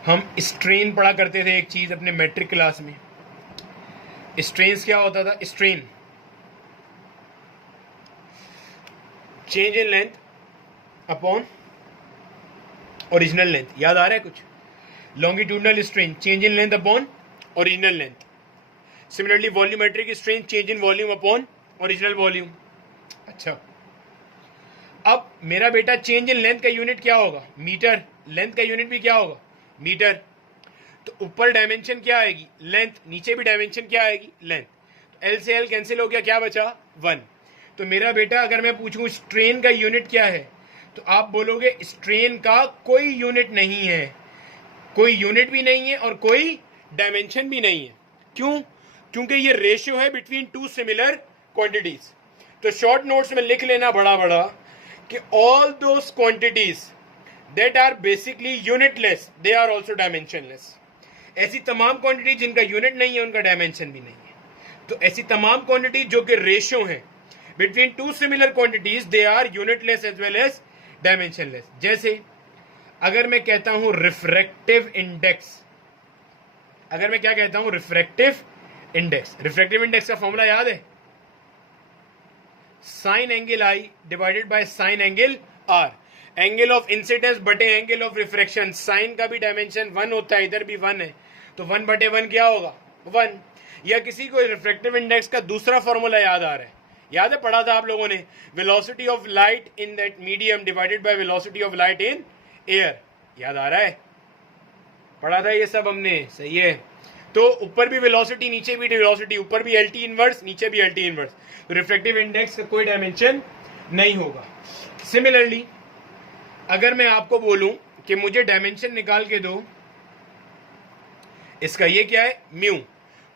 हम स्ट्रेन पढ़ा करते थे एक चीज अपने मैट्रिक क्लास में। स्ट्रेन्स क्या होता था? Strain change in length upon original length. याद आ रहा है कुछ? Longitudinal strain change in length upon original length. Similarly volumetric strain change in volume upon original volume. अच्छा, अब मेरा बेटा चेंज इन लेंथ का यूनिट क्या होगा? मीटर। लेंथ का यूनिट भी क्या होगा? मीटर। तो ऊपर डायमेंशन क्या आएगी? लेंथ। नीचे भी डायमेंशन क्या आएगी? लेंथ। तो एल से एल कैंसिल हो गया, क्या बचा? 1। तो मेरा बेटा अगर मैं पूछूं स्ट्रेन का यूनिट क्या है, तो आप बोलोगे स्ट्रेन का कोई यूनिट नहीं है। कोई यूनिट भी नहीं है और कोई डायमेंशन भी नहीं है। क्यों? क्योंकि ये रेशियो है बिटवीन टू सिमिलर क्वांटिटीज। तो शॉर्ट नोट्स में लिख लेना बड़ा बड़ा कि all those quantities that are basically unitless they are also dimensionless. ऐसी तमाम क्वांटिटी जिनका यूनिट नहीं है उनका डायमेंशन भी नहीं है। तो ऐसी तमाम क्वांटिटी जो कि रेशियो है between two similar quantities they are unitless as well as dimensionless. जैसे अगर मैं कहता हूं रिफ्रैक्टिव इंडेक्स, अगर मैं क्या कहता हूं? Refractive index. रिफ्रैक्टिव इंडेक्स का फॉर्मूला याद है? Sine angle I divided by sine angle R. Angle of incidence बटे एंगल ऑफ रिफ्रैक्शन। साइन का भी डायमेंशन 1 होता है, इधर भी 1 है, तो 1 बटे 1 क्या होगा? 1। या किसी को रिफ्रैक्टिव इंडेक्स का दूसरा फॉर्मूला याद आ रहा है? याद है, पढ़ा था आप लोगों ने? Velocity of light in that medium divided by velocity of light in air. याद आ रहा है? पढ़ा था ये सब हमने, सही है। तो ऊपर भी वेलोसिटी, नीचे भी वेलोसिटी, ऊपर भी एलटी इनवर्स, नीचे भी एलटी इनवर्स। तो रिफ्रैक्टिव इंडेक्स का कोई डायमेंशन नहीं होगा। सिमिलरली अगर मैं आपको बोलूं कि मुझे डायमेंशन निकाल के दो, इसका ये क्या है? Mu,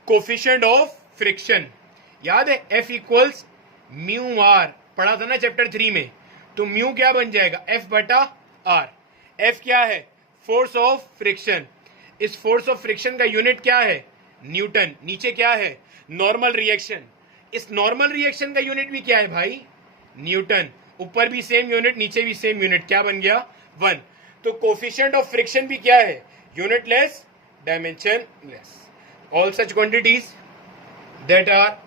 coefficient of friction. याद है? F इक्वल्स म्यू आर, पढ़ा था ना चैप्टर 3 में। तो म्यू क्या बन जाएगा? F बटा आर। F क्या है? Force of friction. इस फोर्स ऑफ फ्रिक्शन का यूनिट क्या है? न्यूटन। नीचे क्या है? Normal reaction. इस नॉर्मल रिएक्शन का यूनिट भी क्या है भाई? न्यूटन। ऊपर भी सेम यूनिट, नीचे भी सेम यूनिट, क्या बन गया? 1। तो कोफिशिएंट ऑफ फ्रिक्शन भी क्या है? Unitless, dimensionless. All such quantities that are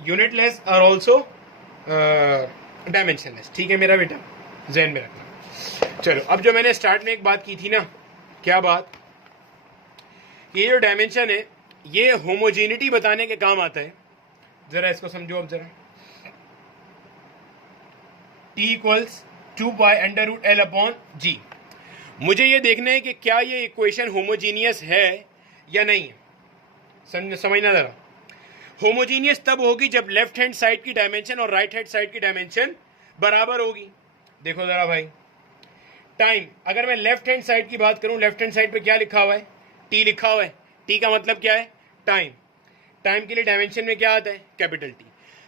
unitless are also dimensionless. ठीक है मेरा बेटा, ज़हन में रखना। चलो, अब जो मैंने स्टार्ट में एक बात की थी ना, क्या बात? ये जो डायमेंशन है ये होमोजेनिटी बताने के काम आता है। जरा इसको समझो अब जरा। T equals 2 pi under root l upon g. मुझे ये देखना है कि क्या ये इक्वेशन होमोजीनियस है या नहीं है। समझना जरा। होमोजीनियस तब होगी जब लेफ्ट हैंड साइड की डायमेंशन और राइट हैंड साइड की डायमेंशन बराबर होगी। देखो जरा भाई, टाइम, अगर मैं लेफ्ट हैंड साइड की बात करूं, लेफ्ट हैंड साइड पे क्या लिखा हुआ है? टी लिखा हुआ है। टी का मतलब क्या है? टाइम। टाइम के लिए डायमेंशन में क्या आता है? Capital T.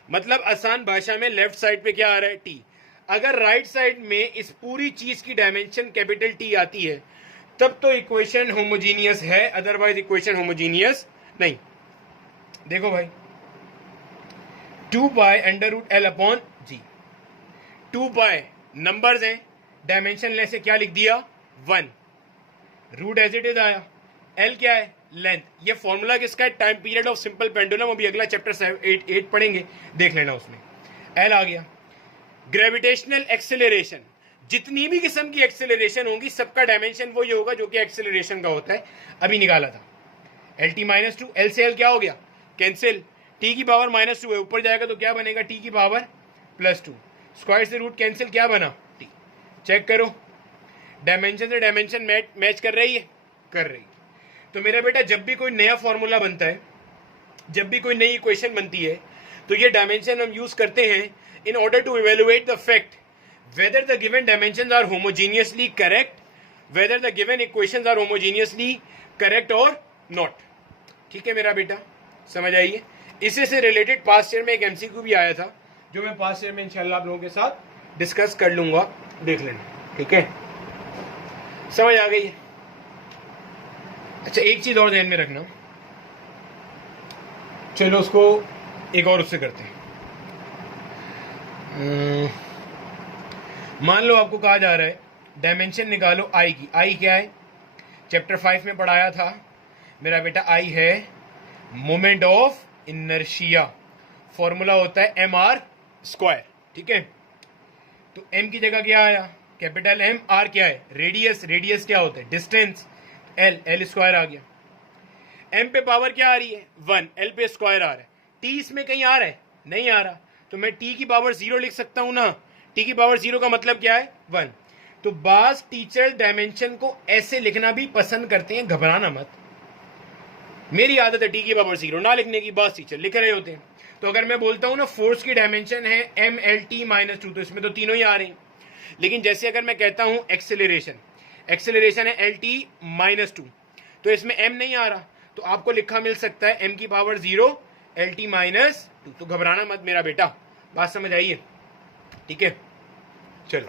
मतलब आसान भाषा में लेफ्ट साइड पे क्या आ रहा है? टी। अगर राइट साइड में इस पूरी चीज की डायमेंशन कैपिटल टी आती है तब तो इक्वेशन होमोजीनियस है, अदरवाइज इक्वेशन होमोजीनियस नहीं। देखो भाई, 2 pi under root l upon g. 2 pi numbers हैं, डायमेंशन लेस से क्या लिख दिया? 1। रूट एज इट इज आया। एल क्या है? लेंथ। ये फॉर्मूला किसका है? Time period of simple pendulum. अभी अगला चैप्टर 8 पढ़ेंगे, देख लेना उसमें। एल आ गया। ग्रेविटेशनल एक्सेलरेशन, जितनी भी किस्म की एक्सेलरेशन होंगी सबका डायमेंशन वही होगा जो कि एक्सेलरेशन का होता है, अभी निकाला था। एल टी माइनस 2, एल से एल क्या हो गया? कैंसिल। टी की पावर -2 है, ऊपर जाएगा तो क्या बनेगा? टी की पावर +2। स्क्वायर से रूट कैंसिल, क्या बना? टी। चेक करो, डायमेंशन से डायमेंशन मैच कर रही है? कर रही है। तो मेरा बेटा जब भी कोई नया फॉर्मूला बनता है, जब भी कोई नई इक्वेशन बनती है, तो ये डायमेंशन हम यूज करते हैं in order to evaluate the fact whether the given dimensions are homogeneously correct, whether the given equations are homogeneously correct or not। ठीक है मेरा बेटा, समझ आइए। इससे से रिलेटेड पास्ट ईयर में एक एमसीक्यू भी आया था जो मैं पास्ट ईयर में इंशाल्लाह आप लोगों के साथ डिस्कस कर लूंगा, देख लेना। ठीक है, समझ आ गई है? अच्छा, एक चीज और ध्यान में रखना, चलो उसको एक और उससे करते हैं। मान लो आपको कहा जा रहा है डायमेंशन निकालो आई की। आई क्या है? चैप्टर 5 में पढ़ाया था मेरा बेटा। आई है मोमेंट ऑफ इनर्शिया, फॉर्मूला होता है mr²। ठीक है, तो m की जगह क्या आया? Capital M। r क्या है? रेडियस। रेडियस क्या होता है? डिस्टेंस। l² आ गया। m पे पावर क्या आ रही है? 1। l पे स्क्वायर आ रहा है। t इसमें कहीं आ रहा है? नहीं आ रहा, तो मैं t की पावर 0 लिख सकता हूं ना। t की पावर 0 का मतलब क्या है? 1। तो बास टीचर डायमेंशन को ऐसे लिखना भी पसंद करते हैं, घबराना मत। मेरी आदत है t की पावर 0 ना लिखने की, बास टीचर लिख रहे होते हैं। तो अगर मैं बोलता हूं ना फोर्स की डायमेंशन है mlt-2, तो इसमें तो तीनों ही आ रहे हैं। लेकिन जैसे अगर मैं कहता हूं एक्सेलरेशन, एक्सेलरेशन है lt-2, तो इसमें m नहीं आ रहा, तो आपको लिखा मिल सकता है m की पावर 0 lt-2। तो घबराना मत मेरा बेटा, बात समझ आई है? ठीक है, चलो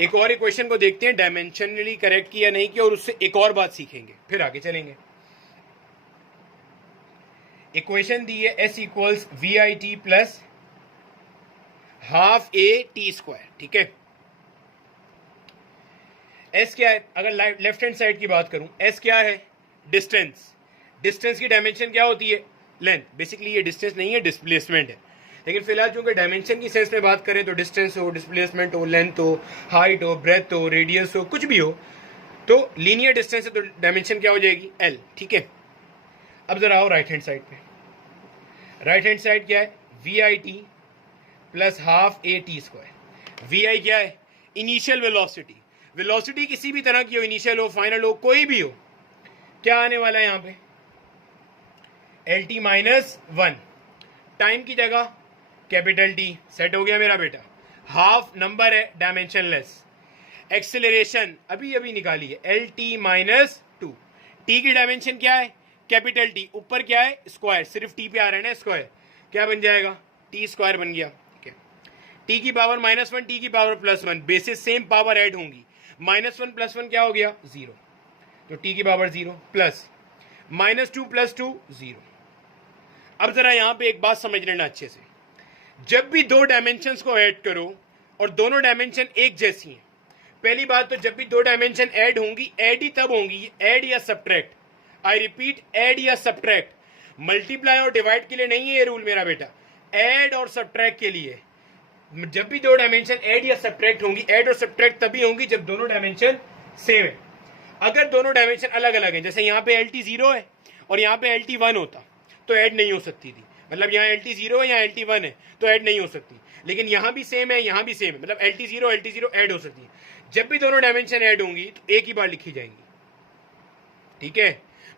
एक और इक्वेशन को देखते हैं, डायमेंशनली करेक्ट किया नहीं किया, और उससे एक और बात सीखेंगे, फिर आगे चलेंगे। इक्वेशन दी है s equals VIT plus half AT²। ठीक है, s क्या है? अगर लेफ्ट हैंड साइड की बात करूं, s क्या है? डिस्टेंस। डिस्टेंस की डायमेंशन क्या होती है? लेंथ। बेसिकली ये डिस्टेंस नहीं है, डिस्प्लेसमेंट है। लेकिन फिलहाल चूंकि डायमेंशन की सेंस में बात करें तो डिस्टेंस हो, डिस्प्लेसमेंट हो, लेंथ हो, हाइट हो, ब्रेथ हो, रेडियस हो, कुछ भी हो, तो लीनियर डिस्टेंस है तो डायमेंशन क्या हो जाएगी? l। ठीक है, अब जरा आओ राइट हैंड साइड पे। राइट हैंड साइड क्या है? VIT plus half AT²। VI क्या है? Initial velocity. वेलोसिटी किसी भी तरह की हो, इनिशियल हो, फाइनल हो, कोई भी हो, क्या आने वाला है यहां पे? LT-1। टाइम की जगह कैपिटल T। सेट हो गया मेरा बेटा। हाफ नंबर है, डायमेंशनलेस। एक्सेलरेशन अभी अभी निकाली है, LT-2। T की डायमेंशन क्या है? Capital T। ऊपर क्या है? स्क्वायर। सिर्फ T पे आ रहा है ना स्क्वायर, क्या बन जाएगा? T² बन गया। ठीक है, T की पावर -1, T की power +1, basis same power add होंगी। -1 + 1 क्या हो गया? 0। तो T की पावर 0 प्लस -2 + 2 0। अब जरा यहां पे एक बात समझ लेना अच्छे से, जब भी दो डायमेंशंस को ऐड करो और दोनों डायमेंशन एक जैसी हैं, पहली बात तो जब भी दो डायमेंशन ऐड होंगी, ऐड ही तब होंगी, ऐड या सब्ट्रैक्ट। आई रिपीट, ऐड या सब्ट्रैक्ट। मल्टीप्लाई और डिवाइड के लिए नहीं है ये रूल मेरा बेटा, ऐड और सब्ट्रैक्ट के लिए। जब भी दो डायमेंशन ऐड या सब्ट्रैक्ट होंगी, ऐड और सब्ट्रैक्ट तभी होंगी जब दोनों डायमेंशन सेम है। अगर दोनों डायमेंशन अलग अलग हैं, जैसे यहाँ पे LT0 है और यहाँ पे LT1 होता, तो ऐड नहीं हो सकती थी। मतलब यहाँ LT0 है, यहाँ LT1 है, तो ऐड नहीं हो सकती। लेकिन यहाँ भी सेम है, यहाँ भी सेम है, मतलब LT0 ऐड हो सकती है। जब भी दोनों डायमेंशन ऐड होंगी तो एक ही बार लिखी जाएंगी। ठीक है,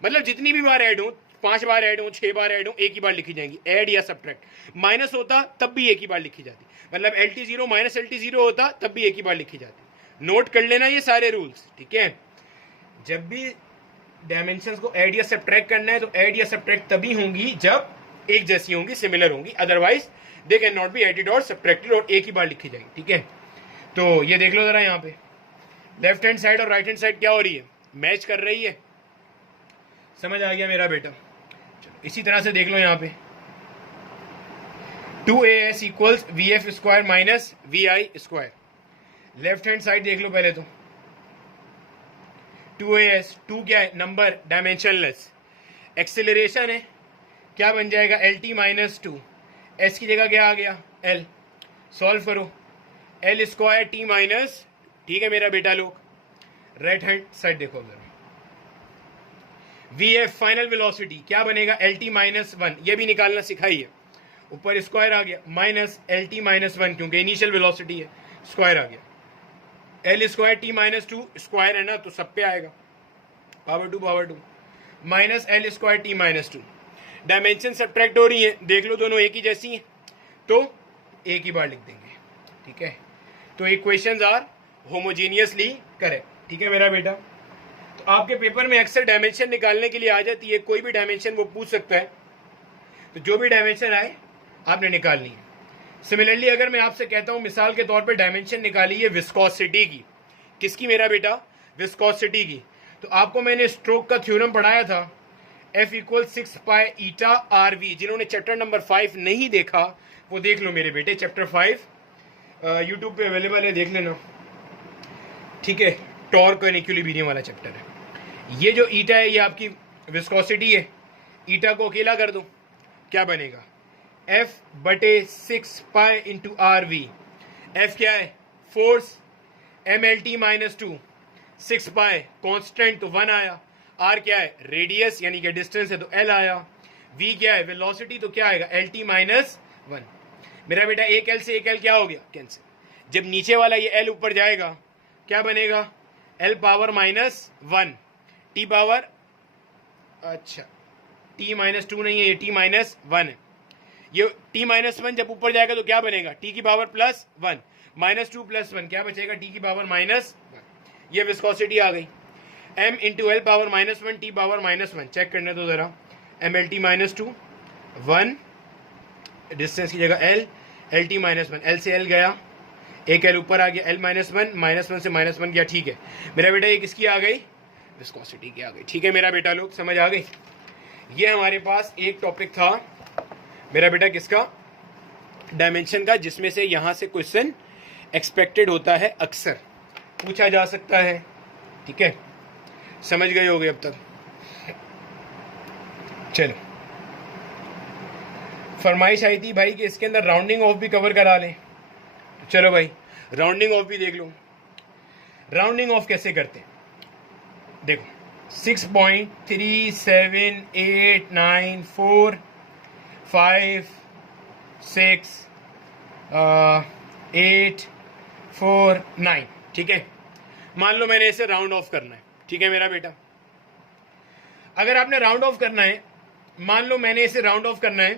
मतलब जितनी भी बार ऐड हो, 5 बार ऐड हो, 6 बार ऐड हो, एक ही बार लिखी जाएंगी, ऐड या सब्ट्रैक्ट। माइनस होता तब भी एक ही बार लिखी जाती, मतलब LT0 माइनस LT0 होता तब भी एक ही बार लिखी जाती। नोट कर लेना ये सारे रूल्स। ठीक है, जब भी डायमेंशंस को ऐड या सब्ट्रैक्ट करना है तो ऐड या सब्ट्रैक्ट तभी होंगी जब एक जैसी होंगी, सिमिलर होंगी, otherwise they can not be added और सब्ट्रैक्टेड, और एक ही बार लिखी जाएगी। ठीक है, तो ये देख लो जरा, यहाँ पे लेफ्ट हैंड साइड और राइट हैंड साइड क्या हो रही है? मैच कर रही है। समझ आ गया मेरा बेटा? चलो इसी तरह से देख लो यहाँ पे 2AS equals VF² minus VI²। Left hand side देख लो पहले तो, 2AS, 2 क्या है? Number, dimensionless. एक्सेलरेशन है, क्या बन जाएगा? LT-2। S की जगह क्या आ गया? L। सॉल्व करो, L² T-। ठीक है मेरा बेटा लोग। राइट हैंड साइड देखो जरा, VF फाइनल वेलोसिटी क्या बनेगा? LT-1। ये भी निकालना सिखाइए। ऊपर स्क्वायर आ गया, माइनस LT-1, क्योंकि इनिशियल वेलोसिटी है, स्क्वायर आ गया। L² T-2 स्क्वायर है ना, तो सब पे आएगा, power 2 minus L² T-2। Dimension subtract हो रही है, देख लो दोनों एक ही जैसी हैं, तो एक ही बार लिख देंगे। ठीक है, तो इक्वेशंस आर होमोजेनियसली करेक्ट। ठीक है मेरा बेटा, तो आपके पेपर में अक्सर डायमेंशन निकालने के लिए आ जाती है, कोई भी डायमेंशन वो पूछ सकता है, तो जो भी डायमेंशन आए आपने निकालनी है। सिमिलरली अगर मैं आपसे कहता हूं मिसाल के तौर पे डायमेंशन निकालिए विस्कोसिटी की, किसकी मेरा बेटा? विस्कोसिटी की। तो आपको मैंने स्ट्रोक का थ्योरम पढ़ाया था, F = 6 पाई ईटा RV। जिन्होंने चैप्टर नंबर 5 नहीं देखा वो देख लो मेरे बेटे, चैप्टर 5 यूट्यूब पे अवेलेबल है, देख लेना। ठीक है, टॉर्क और इक्विलिब्रियम वाला चैप्टर है। ये जो ईटा है ये आपकी विस्कोसिटी है, ईटा को अकेला कर दो, क्या बनेगा, F/6 इंटू RV। F क्या है, फोर्स, MLT -2, 6 कॉन्स्टेंट तो 1 आया, R क्या है, रेडियस यानी कि डिस्टेंस है तो L आया, V क्या है, वेलोसिटी तो क्या आएगा, LT -1। मेरा बेटा एक L से एक L क्या हो गया, कैंसिल। जब नीचे वाला ये L ऊपर जाएगा क्या बनेगा, L पावर -1 T पावर, अच्छा T -2 नहीं है, ये T -1 है। ये T -1 जब ऊपर जाएगा तो क्या बनेगा, T की पावर +1, -2 +1 क्या बचेगा, T की पावर -1। ये विस्कोसिटी आ गई। M into L power -1 T power -1, check करने दो जरा, MLT -2 1, डिस्टेंस की जगह L, LT -1, L से L गया, एक L ऊपर आ गया, L -1 से -1 गया, ठीक है मेरा बेटा। ये किसकी आ गई, विस्कोसिटी की आ गई। ठीक है मेरा बेटा, लोग समझ आ गई। ये हमारे पास एक टॉपिक था मेरा बेटा किसका, डायमेंशन का, जिसमें से यहां से क्वेश्चन एक्सपेक्टेड होता है, अक्सर पूछा जा सकता है। ठीक है, समझ गए होगे अब तक। चलो, फरमाइश आई थी भाई कि इसके अंदर राउंडिंग ऑफ भी कवर करा लें, चलो भाई राउंडिंग ऑफ भी देख लो। राउंडिंग ऑफ कैसे करते हैं, देखो 6.37894 5 6 8 4 9, ठीक है। मान लो मैंने इसे राउंड ऑफ करना है, ठीक है मेरा बेटा। अगर आपने राउंड ऑफ करना है, मान लो मैंने इसे राउंड ऑफ करना है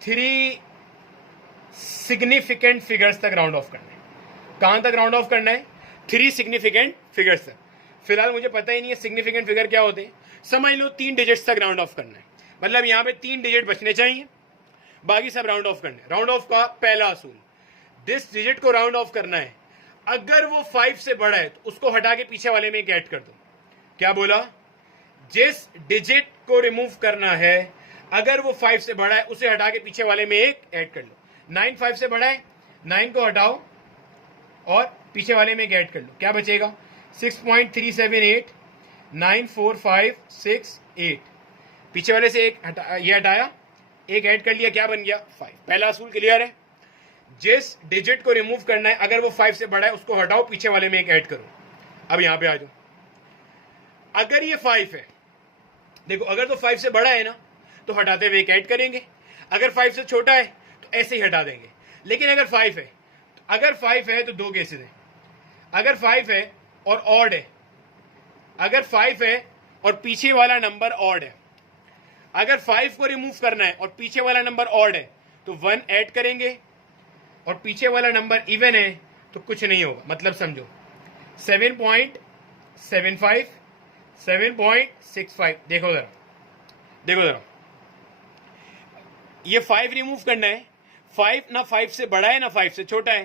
3 सिग्निफिकेंट फिगर्स तक राउंड ऑफ करना है। कहां तक राउंड ऑफ करना है, 3 सिग्निफिकेंट फिगर्स तक। फिलहाल मुझे पता ही नहीं है सिग्निफिकेंट फिगर क्या होते हैं, समझ लो 3 डिजिट्स तक राउंड ऑफ करना है, मतलब यहां पे 3 डिजिट बचने चाहिए, बाकी सब राउंड ऑफ करना है। राउंड ऑफ का पहला असूल, जिस डिजिट को राउंड ऑफ करना है अगर वो 5 से बड़ा है तो उसको हटा के पीछे वाले में एक ऐड कर दो। क्या बोला, जिस डिजिट को रिमूव करना है अगर वो 5 से बड़ा है उसे हटा के पीछे वाले में एक ऐड कर लो। 9 5 से बड़ा है, 9 को हटाओ और पीछे वाले में एक ऐड कर लो, क्या बचेगा 6.378 94568। पीछे वाले से एक ये हटाया, एक ऐड कर लिया, क्या बन गया 5। पहला असूल क्लियर है, जिस डिजिट को रिमूव करना है अगर वो 5 से बड़ा है उसको हटाओ, पीछे वाले में एक ऐड करो। अब यहां पे आ जाओ, अगर ये 5 है, देखो अगर तो 5 से बड़ा है ना तो हटाते हुए एक ऐड करेंगे, अगर 5 से छोटा है तो ऐसे ही हटा देंगे। लेकिन अगर 5 है, अगर 5 है तो दो केसेस हैं, अगर 5 है और ऑड है, अगर 5 है और पीछे वाला नंबर ऑड है, अगर 5 को रिमूव करना है और पीछे वाला नंबर ऑड है तो 1 ऐड करेंगे, और पीछे वाला नंबर इवन है तो कुछ नहीं होगा। मतलब समझो 7.75 7.65, देखो जरा, देखो जरा, ये 5 रिमूव करना है, 5 ना 5 से बड़ा है ना 5 से छोटा है,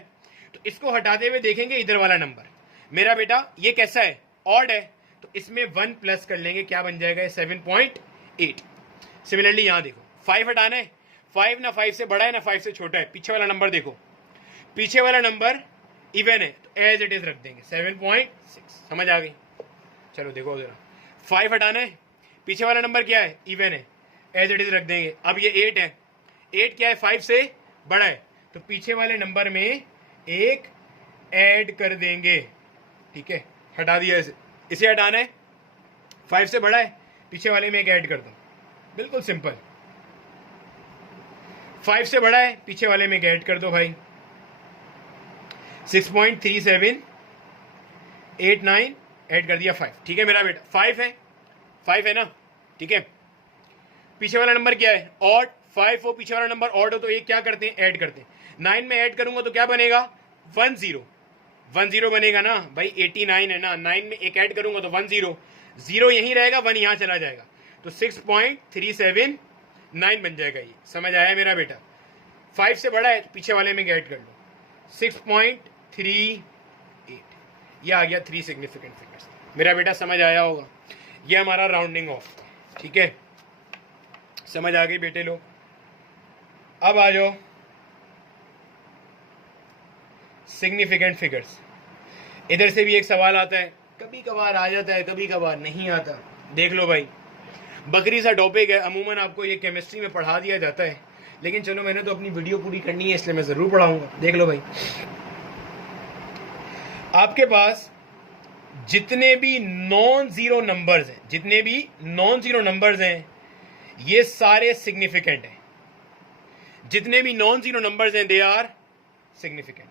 तो इसको हटाते हुए देखेंगे इधर वाला नंबर मेरा बेटा ये कैसा है, ऑड है, तो इसमें 1 प्लस कर लेंगे, क्या बन जाएगा 7.8। सिमिलरली यहां देखो 5 हटाना है, 5 ना 5 से बड़ा है ना 5 से छोटा है, पीछे वाला नंबर देखो, पीछे वाला नंबर इवन है तो एज इट इज रख देंगे 7.6। समझ आ गई, चलो देखो जरा, 5 हटाना है, पीछे वाला नंबर क्या है, इवन है, एज इट इज रख देंगे। अब ये 8 है, 8 क्या है 5 से बड़ा है, तो पीछे वाले नंबर में एक ऐड कर देंगे, ठीक है, हटा दिया इसे। इसे हटाना है, 5 से बड़ा है, पीछे वाले में एक ऐड कर दो, बिल्कुल सिंपल। 5 से बड़ा है, पीछे वाले में एक ऐड कर दो भाई, 6.3789 ऐड कर दिया 5, ठीक है मेरा बेटा। 5 है ना, ठीक है। पीछे वाला नंबर क्या है, ऑड, 5 हो पीछे वाला नंबर ऑड हो तो एक क्या करते हैं, ऐड करते हैं। 9 में ऐड करूंगा तो क्या बनेगा 10 बनेगा ना भाई, 89 है ना, 9 में एक ऐड करूंगा तो 10, 0 यहीं रहेगा, 1 यहां चला जाएगा, तो 6.379 बन जाएगा। ये समझ आया मेरा बेटा। 5 से बड़ा है तो पीछे वाले में ऐड कर लो, 6.38, ये आ गया 3 सिग्निफिकेंट फिगर्स। मेरा बेटा समझ आया होगा, ये हमारा राउंडिंग ऑफ, ठीक है, समझ आ गई बेटे लोग। अब आ जाओ सिग्निफिकेंट फिगर्स। इधर से भी एक सवाल आता है, कभी कभार आ जाता है, कभी कभार नहीं आता। देख लो भाई, बकरी सा टॉपिक है, अमूमन आपको ये केमिस्ट्री में पढ़ा दिया जाता है, लेकिन चलो मैंने तो अपनी वीडियो पूरी करनी है इसलिए मैं जरूर पढ़ाऊंगा। देख लो भाई, आपके पास जितने भी नॉन जीरो नंबर्स हैं, जितने भी नॉन जीरो नंबर्स हैं, ये सारे सिग्निफिकेंट हैं। जितने भी नॉन जीरो नंबर्स हैं दे आर सिग्निफिकेंट।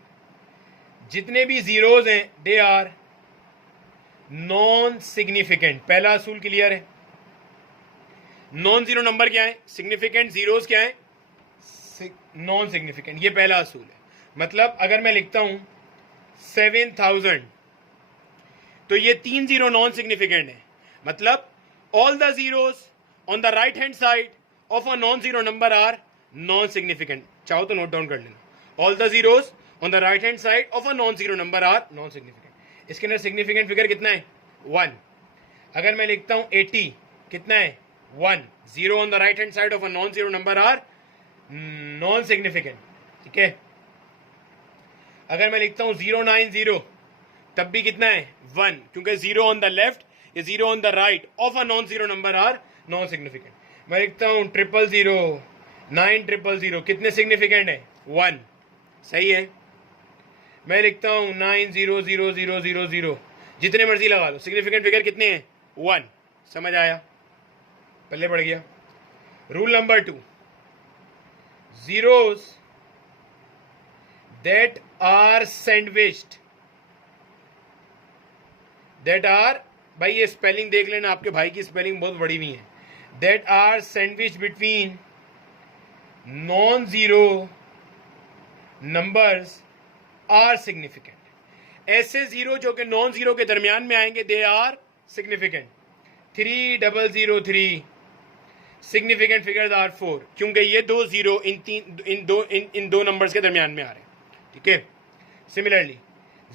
जितने भी जीरोज हैं दे आर नॉन सिग्निफिकेंट। पहला असूल क्लियर है। नॉन जीरो नंबर क्या है? सिग्निफिकेंट। जीरोज क्या है? Non significant. ये पहला असूल है। मतलब अगर मैं लिखता हूं 7000 तो ये 3 जीरो नॉन सिग्निफिकेंट है। मतलब all the zeros on the right hand side of a non zero number are non significant. चाहो तो नोट डाउन कर लेना। All the zeros on the right hand side of a non zero number are non significant. इसके अंदर significant figure कितना है? 1। अगर मैं लिखता हूं 80, कितना है? 1। Zero on the right hand side of a non zero number are non significant. ठीक है। अगर मैं लिखता हूं 090 तब भी कितना है? 1, क्योंकि जीरो ऑन द लेफ्ट या zero on the right of a non zero number are non significant. मैं लिखता हूं 000 9000 कितने सिग्निफिकेंट है? 1। सही है। मैं लिखता हूं 900000, जितने मर्जी लगा लो, सिग्निफिकेंट फिगर कितने हैं? 1। समझ आया? पल्ले पड़ गया। Rule number 2, zeros that are sandwiched, that are, भाई ये स्पेलिंग देख लेना, आपके भाई की स्पेलिंग बहुत बड़ी हुई है। that are sandwiched between non zero numbers are significant। ऐसे जीरो जो कि नॉन जीरो के दरमियान में आएंगे they are significant. 3003 significant figures are 4, क्योंकि ये दो जीरो इन दो नंबर्स के दरमियान में आ रहे हैं। ठीक है। सिमिलरली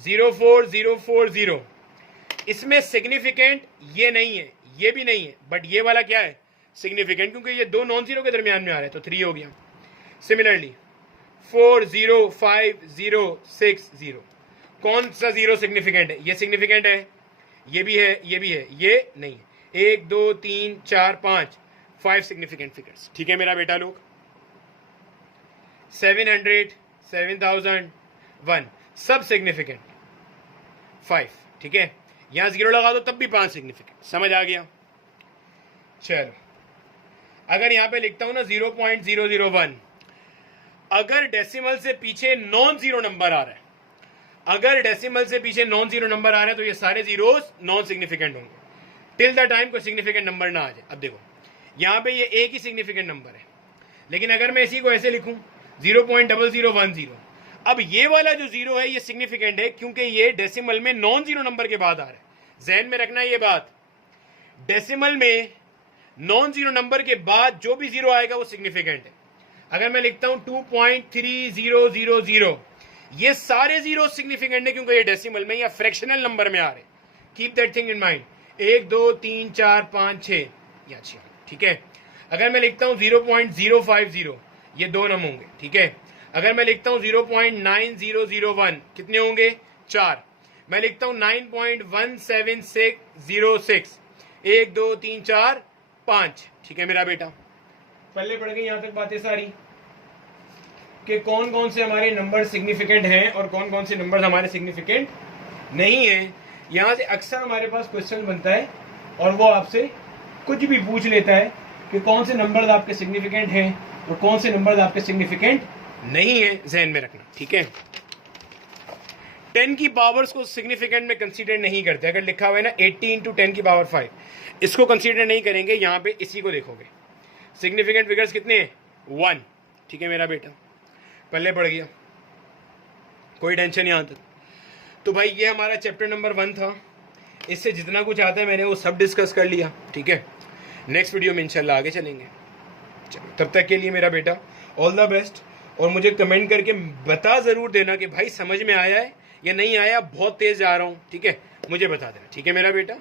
04040, इसमें सिग्निफिकेंट ये नहीं है, ये भी नहीं है, बट ये वाला क्या है? सिग्निफिकेंट, क्योंकि ये दो नॉन जीरो के दरमियान में आ रहे हैं, तो 3 हो गया। सिमिलरली 405060, कौन सा जीरो सिग्निफिकेंट है? ये सिग्निफिकेंट है, ये भी है, ये भी है, ये नहीं है। 1 2 3 4 5 सिग्निफिकेंट फिगर्स। ठीक है मेरा बेटा लोग। 700 7001 सब सिग्निफिकेंट 5। ठीक है। यहां जीरो लगा दो तब भी 5 सिग्निफिकेंट। समझ आ गया? चलो, अगर यहां पे लिखता हूं ना 0.001, अगर डेसिमल से पीछे नॉन जीरो नंबर आ रहा है, अगर डेसिमल से पीछे नॉन जीरो नंबर आ रहा है तो ये सारे जीरोस नॉन सिग्निफिकेंट होंगे टिल द टाइम कोई सिग्निफिकेंट नंबर ना आ जाए। अब देखो, यहां पे ये एक ही सिग्निफिकेंट नंबर है, लेकिन अगर मैं इसी को ऐसे लिखूं 0.0010, अब ये वाला जो जीरो है ये सिग्निफिकेंट है क्योंकि ये डेसिमल में नॉन जीरो नंबर के बाद आ रहा है। जहन में रखना ये बात, डेसिमल में नॉन जीरो नंबर के बाद जो भी जीरो आएगा वो सिग्निफिकेंट है। अगर मैं लिखता हूं 2.3000, ये सारे जीरो सिग्निफिकेंट है क्योंकि ये डेसिमल में या फ्रैक्शनल नंबर में आ रहे हैं। Keep that thing in mind. 1 2 3 4 5 6 या 6। ठीक है। अगर मैं लिखता हूं 0.050, ये 2 नंबर होंगे। ठीक है। अगर मैं लिखता हूं 0.9001, कितने होंगे? 4। मैं लिखता हूं 9.17606, 1 2 3 4 5। ठीक है मेरा बेटा, पहले पढ़ गई यहां तक बातें सारी कि कौन कौन से हमारे नंबर सिग्निफिकेंट हैं और कौन कौन से नंबर हमारे सिग्निफिकेंट नहीं है। यहां से अक्सर हमारे पास क्वेश्चन बनता है और वो आपसे कुछ भी पूछ लेता है कि कौन से नंबर आपके सिग्निफिकेंट हैं और कौन से नंबर आपके सिग्निफिकेंट नहीं है। जहन में रखना। ठीक है। 10 की पावर्स को सिग्निफिकेंट में कंसीडर नहीं करते। अगर लिखा हुआ है ना 80 × 10 की पावर 5, इसको कंसीडर नहीं करेंगे। यहां पे इसी को देखोगे, सिग्निफिकेंट फिगर्स कितने हैं? 1। ठीक है मेरा बेटा, पल्ले पड़ गया, कोई टेंशन यहां तक। तो भाई ये हमारा चैप्टर नंबर 1 था। इससे जितना कुछ आता है मैंने वो सब डिस्कस कर लिया। ठीक है। नेक्स्ट वीडियो में इंशाल्लाह आगे चलेंगे। चलो, तब तक के लिए मेरा बेटा ऑल द बेस्ट, और मुझे कमेंट करके बता ज़रूर देना कि भाई समझ में आया है या नहीं आया, बहुत तेज़ जा रहा हूँ। ठीक है, मुझे बता देना। ठीक है मेरा बेटा।